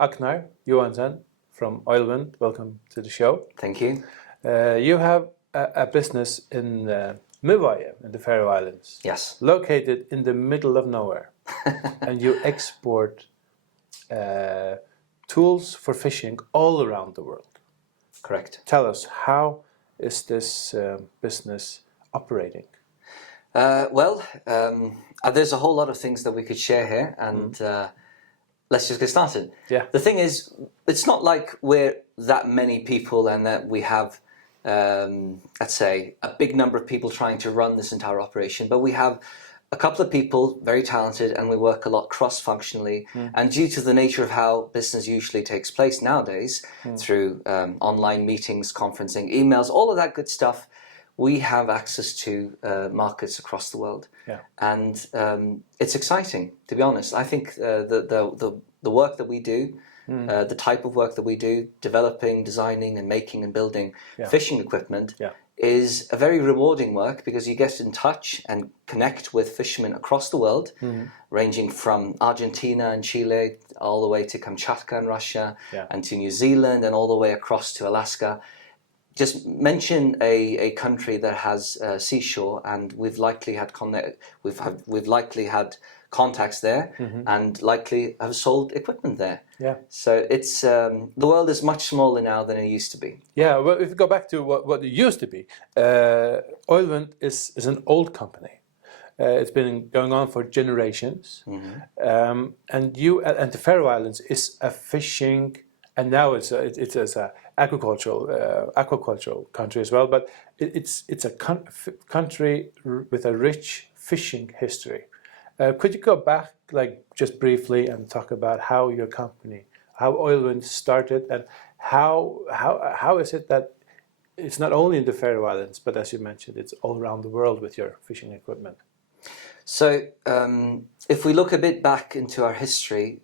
Agnar Joensen from Oilwind, welcome to the show. Thank you. You have a business in Miðvági in the Faroe Islands. Yes. Located in the middle of nowhere. And you export tools for fishing all around the world. Correct. Tell us, how is this business operating? There's a whole lot of things that we could share here, and let's just get started. Yeah. The thing is, it's not like we're that many people and that we have, let's say, a big number of people trying to run this entire operation, but we have a couple of people, very talented, and we work a lot cross-functionally. And due to the nature of how business usually takes place nowadays, through online meetings, conferencing, emails, all of that good stuff, we have access to markets across the world. Yeah. And it's exciting, to be honest. I think the work that we do, the type of work that we do, developing, designing and making and building fishing equipment, is a very rewarding work, because you get in touch and connect with fishermen across the world, ranging from Argentina and Chile all the way to Kamchatka in Russia, and to New Zealand, and all the way across to Alaska. Just mention a country that has seashore, and we've likely had contacts there, and likely have sold equipment there. Yeah. So it's the world is much smaller now than it used to be. Yeah. Well, if you go back to what it used to be, Oilwind is an old company. It's been going on for generations, and the Faroe Islands is a fishing, and now it's a aquacultural country as well. But it's a country with a rich fishing history. Could you go back, like, just briefly, and talk about how your company, how Oilwind started, and how is it that it's not only in the Faroe Islands, but as you mentioned, it's all around the world with your fishing equipment? So, if we look a bit back into our history,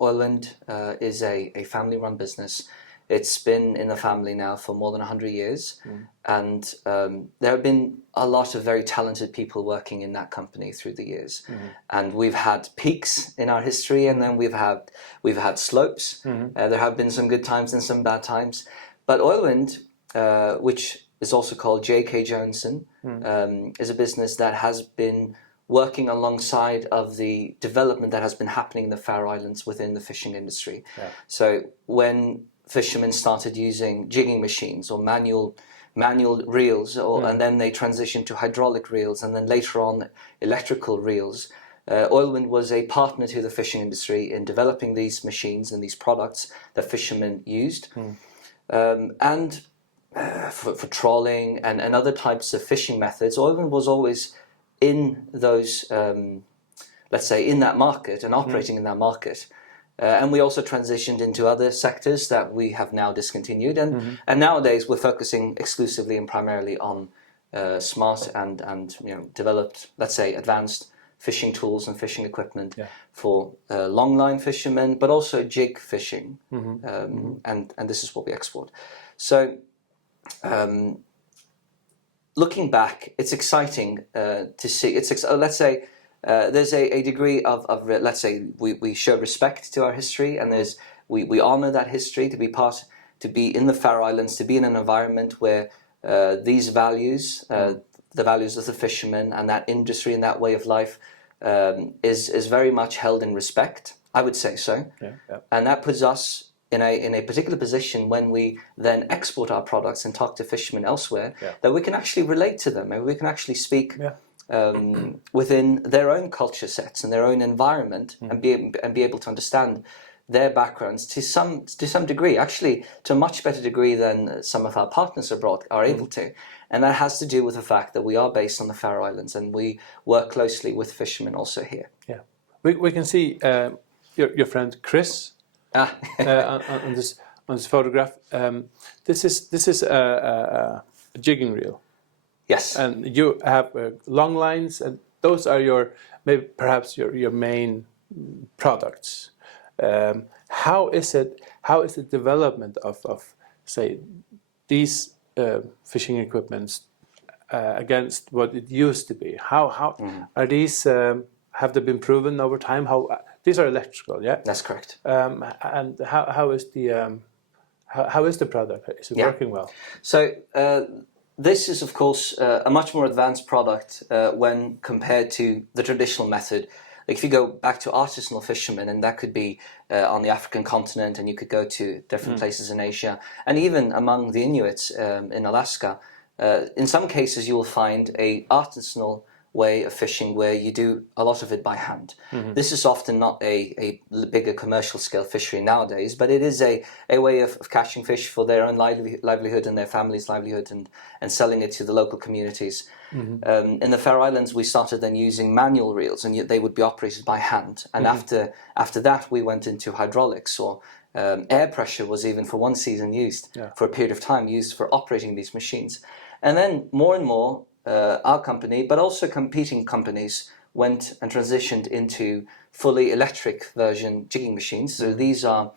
Oilwind is a family-run business. It's been in the family now for more than 100 years, and there have been a lot of very talented people working in that company through the years. And we've had peaks in our history, and then we've had slopes. There have been some good times and some bad times. But Oilwind, which is also called J.K. Joensen, is a business that has been working alongside of the development that has been happening in the Faroe Islands within the fishing industry. Yeah. So when fishermen started using jigging machines or manual reels, and then they transitioned to hydraulic reels, and then later on electrical reels, Oilwind was a partner to the fishing industry in developing these machines and these products that fishermen used. And for trawling and other types of fishing methods, Oilwind was always in those, let's say, in that market and operating in that market. And we also transitioned into other sectors that we have now discontinued. And nowadays we're focusing exclusively and primarily on smart and developed, let's say, advanced fishing tools and fishing equipment for longline fishermen, but also jig fishing. And this is what we export. So looking back, it's exciting to see. Let's say there's a degree of let's say we show respect to our history, and we honor that history, to be in the Faroe Islands, to be in an environment where these values, the values of the fishermen and that industry and that way of life, is very much held in respect. I would say so. And that puts us in a particular position when we then export our products and talk to fishermen elsewhere, that we can actually relate to them, and we can actually speak within their own culture sets and their own environment, and be able to understand their backgrounds to some degree, actually to a much better degree than some of our partners abroad are able to. And that has to do with the fact that we are based on the Faroe Islands, and we work closely with fishermen also here. Yeah, we can see your friend Chris on this photograph. This is a jigging reel. Yes. And you have long lines, and those are perhaps your main products. How is the development of say these fishing equipments against what it used to be? How are these? have they been proven over time? How these are electrical, yeah? That's correct. And how is the product? Is it working well? So this is, of course, a much more advanced product when compared to the traditional method. Like if you go back to artisanal fishermen, and that could be on the African continent, and you could go to different places in Asia, and even among the Inuits in Alaska, in some cases you will find a artisanal way of fishing where you do a lot of it by hand. This is often not a bigger commercial scale fishery nowadays, but it is a way of catching fish for their own livelihood and their family's livelihood, and selling it to the local communities. In the Faroe Islands, we started then using manual reels, and yet they would be operated by hand. And after that, we went into hydraulics, or air pressure was even for one season used for a period of time, used for operating these machines. And then more and more, our company, but also competing companies, went and transitioned into fully electric version jigging machines. So these are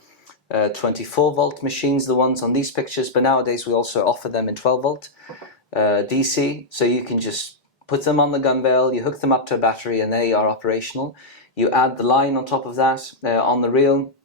24 volt machines, the ones on these pictures, but nowadays we also offer them in 12 volt DC. So you can just put them on the gunwale, you hook them up to a battery, and they are operational. You add the line on top of that on the reel.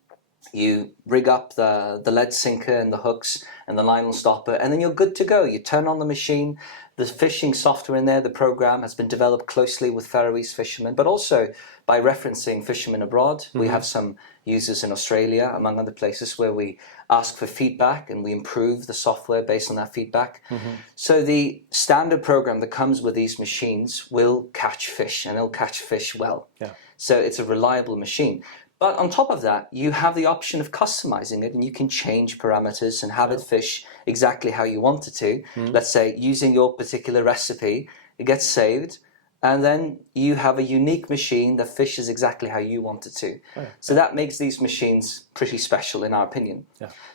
You rig up the lead sinker and the hooks and the line stopper, and then you're good to go. You turn on the machine. The fishing software in there, the program, has been developed closely with Faroese fishermen, but also by referencing fishermen abroad. We have some users in Australia, among other places, where we ask for feedback and we improve the software based on that feedback. So the standard program that comes with these machines will catch fish, and it'll catch fish well. So it's a reliable machine. But on top of that, you have the option of customizing it, and you can change parameters and have it fish exactly how you want it to. Let's say using your particular recipe, it gets saved, and then you have a unique machine that fishes exactly how you want it to. So that makes these machines pretty special, in our opinion.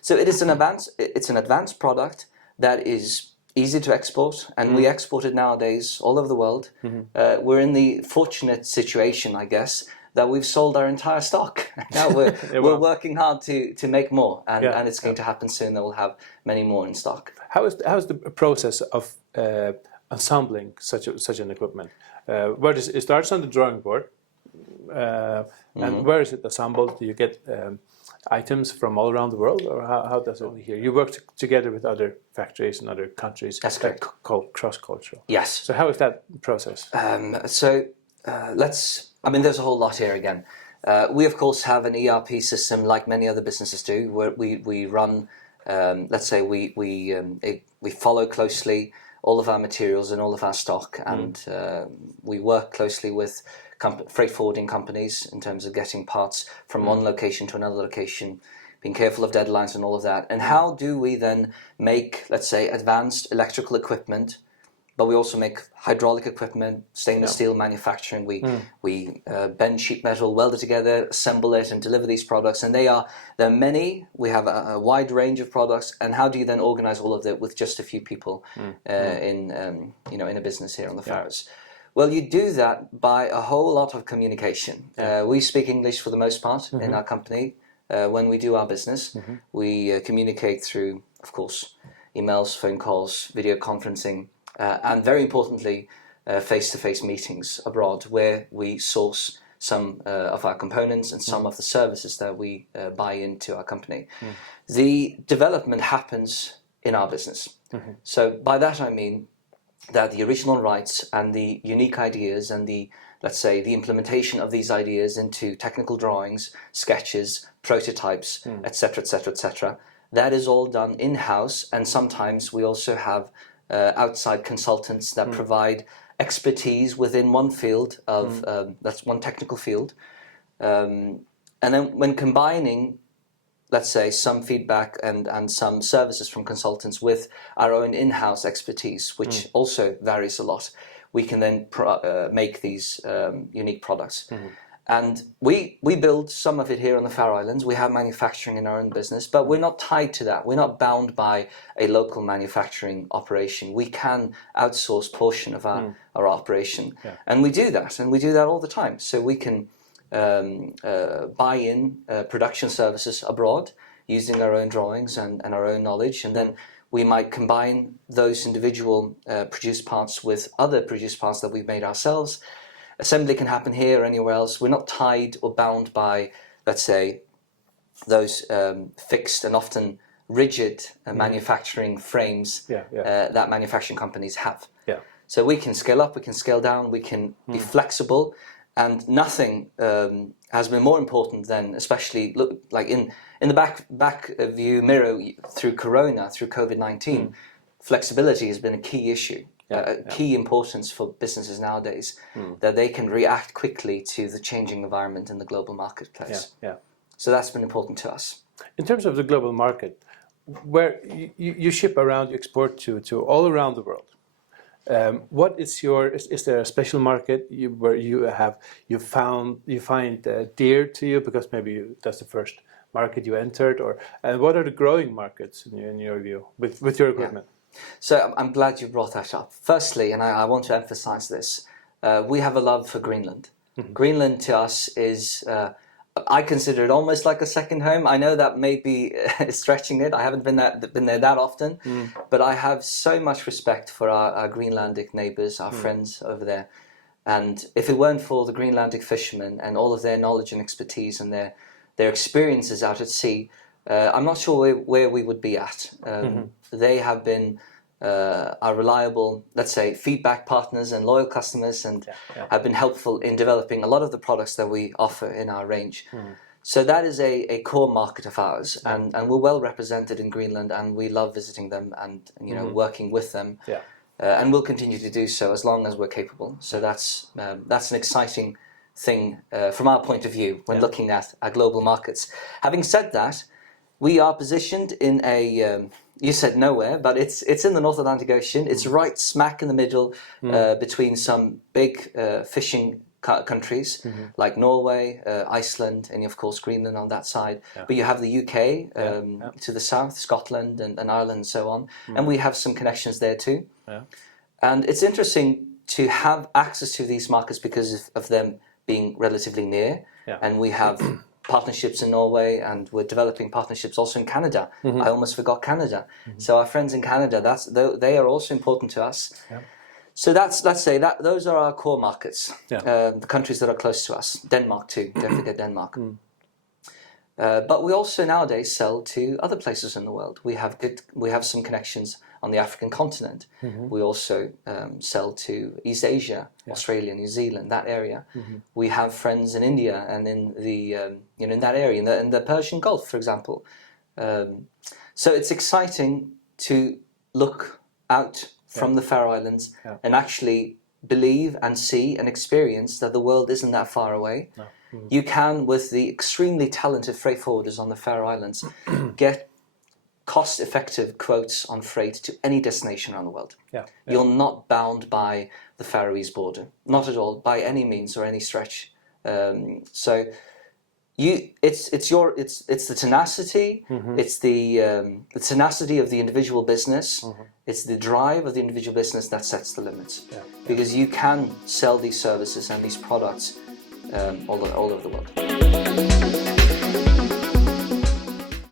So it is an advanced product that is easy to export, and we export it nowadays all over the world. We're in the fortunate situation, I guess, that we've sold our entire stock. Now we're working hard to make more, and it's going to happen soon that we'll have many more in stock. How is the process of assembling such an equipment? Where does it starts on the drawing board, and where is it assembled? Do you get items from all around the world, or how does it here? You work together with other factories in other countries. That's correct. Called cross-cultural. Yes. So how is that process? There's a whole lot here again. We, of course, have an ERP system like many other businesses do, where we run, we follow closely all of our materials and all of our stock, and we work closely with freight forwarding companies in terms of getting parts from one location to another location, being careful of deadlines and all of that. And how do we then make, let's say, advanced electrical equipment, but we also make hydraulic equipment, stainless steel manufacturing. We bend sheet metal, weld it together, assemble it, and deliver these products. And there are many. We have a wide range of products. And how do you then organize all of that with just a few people in a business here on the Faroes? Well, you do that by a whole lot of communication. We speak English for the most part in our company. When we do our business, we communicate through, of course, emails, phone calls, video conferencing. And very importantly, face-to-face meetings abroad, where we source some of our components and some of the services that we buy into our company. The development happens in our business. So by that I mean that the original rights and the unique ideas and the implementation of these ideas into technical drawings, sketches, prototypes, etc., etc., etc., that is all done in-house, and sometimes we also have outside consultants that provide expertise within one field of that's one technical field, and then when combining, let's say, some feedback and some services from consultants with our own in-house expertise, which also varies a lot, we can then make these unique products. And we build some of it here on the Faroe Islands. We have manufacturing in our own business, but we're not tied to that. We're not bound by a local manufacturing operation. We can outsource portion of our operation. And we do that, and we do that all the time. So we can buy in production services abroad using our own drawings and our own knowledge, and then we might combine those individual produced parts with other produced parts that we've made ourselves. assembly can happen here or anywhere else. We're not tied or bound by, let's say, those fixed and often rigid manufacturing frames that manufacturing companies have. Yeah. So we can scale up, we can scale down, we can be flexible, and nothing has been more important than, especially like in the back view mirror through Corona, through COVID-19, flexibility has been a key issue. Key importance for businesses nowadays, that they can react quickly to the changing environment in the global marketplace. So that's been important to us. In terms of the global market, where you ship around, you export to all around the world. What is is there a special market where you find dear to you because maybe that's the first market you entered, and what are the growing markets in your view with your equipment? So I'm glad you brought that up. Firstly, and I want to emphasize this, we have a love for Greenland. Greenland to us is, I consider it almost like a second home. I know that may be stretching it. I haven't been there that often, but I have so much respect for our Greenlandic neighbors, our friends over there. And if it weren't for the Greenlandic fishermen and all of their knowledge and expertise and their experiences out at sea, I'm not sure where we would be at. They have been our reliable, let's say, feedback partners and loyal customers, and have been helpful in developing a lot of the products that we offer in our range. So that is a core market of ours, and we're well represented in Greenland, and we love visiting them and working with them. And we'll continue to do so as long as we're capable. So that's an exciting thing from our point of view when looking at our global markets. Having said that, we are positioned in a, you said nowhere, but it's in the North Atlantic Ocean. It's right smack in the middle between some big fishing countries like Norway, Iceland, and of course Greenland on that side. But you have the UK to the south, Scotland and Ireland and so on. And we have some connections there too. And it's interesting to have access to these markets because of them being relatively near. And we have partnerships in Norway, and we're developing partnerships also in Canada. I almost forgot Canada. So our friends in Canada, they are also important to us. So let's say that those are our core markets, the countries that are close to us. Denmark too, don't forget Denmark. But we also nowadays sell to other places in the world. We have some connections on the African continent. We also sell to East Asia, Australia, New Zealand, that area. We have friends in India and in the in that area, in the Persian Gulf, for example. So it's exciting to look out from the Faroe Islands and actually believe and see and experience that the world isn't that far away. You can, with the extremely talented freight forwarders on the Faroe Islands, get cost-effective quotes on freight to any destination around the world. You're not bound by the Faroese border, not at all, by any means or any stretch. So it's the tenacity, it's the tenacity of the individual business, it's the drive of the individual business that sets the limits. Because you can sell these services and these products all over the world.